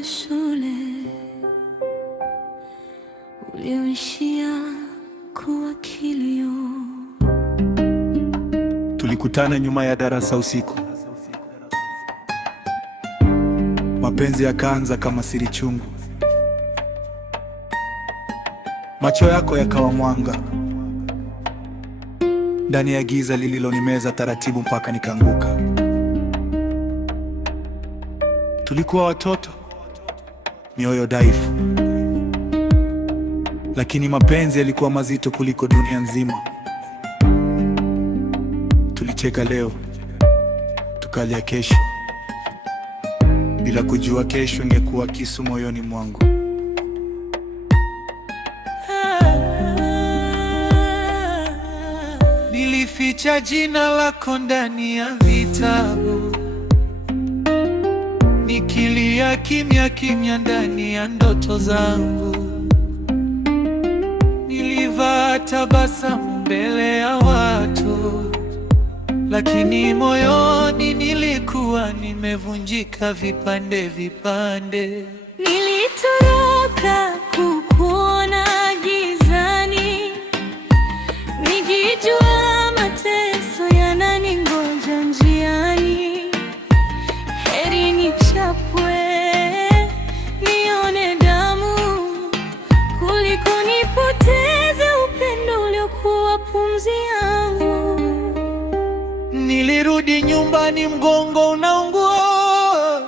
wa shule ulioishia kuwa kilio. Tulikutana nyuma ya darasa usiku, mapenzi yakaanza kama siri chungu. Macho yako yakawa mwanga ndani ya giza lililonimeza taratibu mpaka nikaanguka. Tulikuwa watoto, mioyo dhaifu, lakini mapenzi yalikuwa mazito kuliko dunia nzima. Tulicheka leo, tukalia kesho, bila kujua kesho ingekuwa kisu moyoni mwangu. Nilificha jina lako ndani ya vitabu, nikilia kimya kimya ndani ya ndoto zangu. Nilivaa tabasamu mbele ya watu, lakini moyoni nilikuwa nimevunjika vipande vipande. Nilitoroka kukuona gizani, nikijua mateso yananingoja njiani. Heri nichapwe nione damu kuliko nipoteze upendo uliokuwa pumzi yangu. Nilirudi nyumbani mgongo unaungua,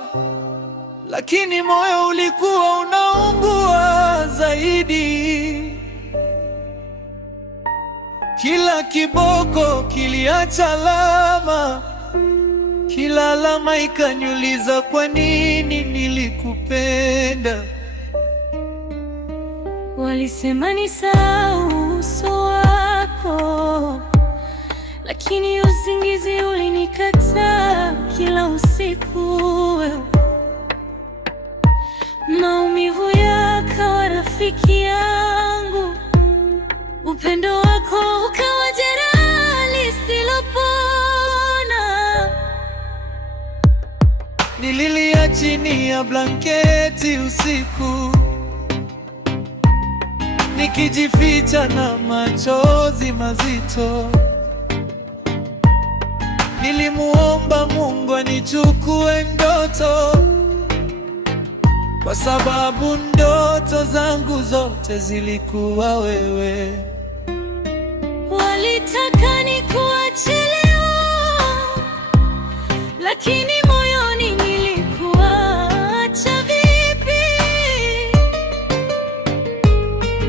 lakini moyo ulikuwa unaungua zaidi. Kila kiboko kiliacha alama, kila alama ikaniuliza kwa nini nilikupenda. Walisema nisahau uso wako, lakini usingizi ulinikataa kila usiku. Maumivu yakawa rafiki yangu, upendo wako ukawa jeraha lisilopona. Nililia chini ya blanketi usiku, nikijificha na machozi mazito. Nilimuomba Mungu anichukue ndoto, kwa sababu ndoto zangu zote zilikuwa wewe. Walitaka nikuache leo, lakini moyoni nilikuacha vipi?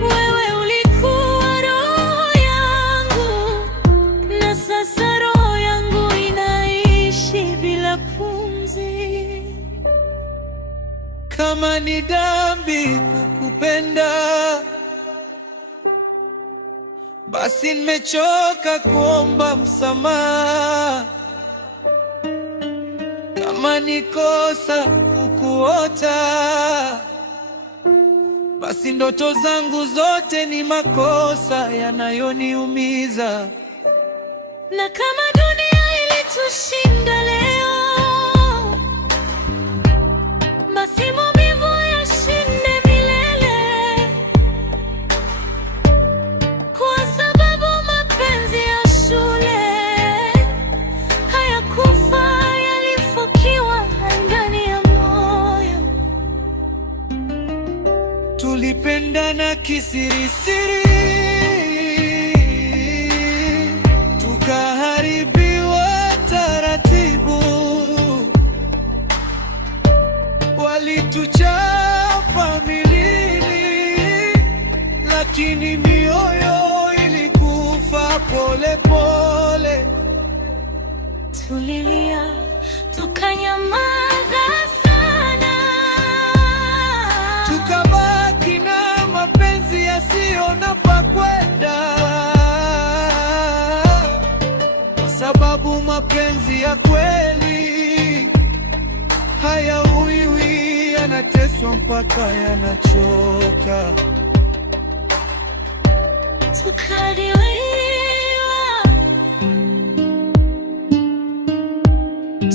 Wewe ulikuwa roho yangu, na sasa roho yangu inaishi bila pumzi. Kama ni dhambi kukupenda, basi nimechoka kuomba msamaha. Kama ni kosa kukuota, basi ndoto zangu zote ni makosa yanayoniumiza. Na kama dunia ilitushinda leo, basi maumivu yashinde milele, kwa sababu mapenzi ya shule hayakufa, yalifukiwa ndani ya moyo. Tulipendana kisirisiri, tukaharibiwa taratibu. Walituchapa milini, lakini mioyo ilikufa pole pole. Tulilia tukanyamaza sana, tukabaki na mapenzi yasiyo na pa kwenda, kwa sababu mapenzi ya kweli hayauiwi, yanateswa mpaka yanachoka. tukadhiwiwa,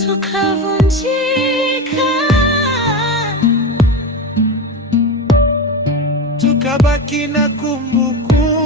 tukavunjika, nikabaki na kumbukumbu.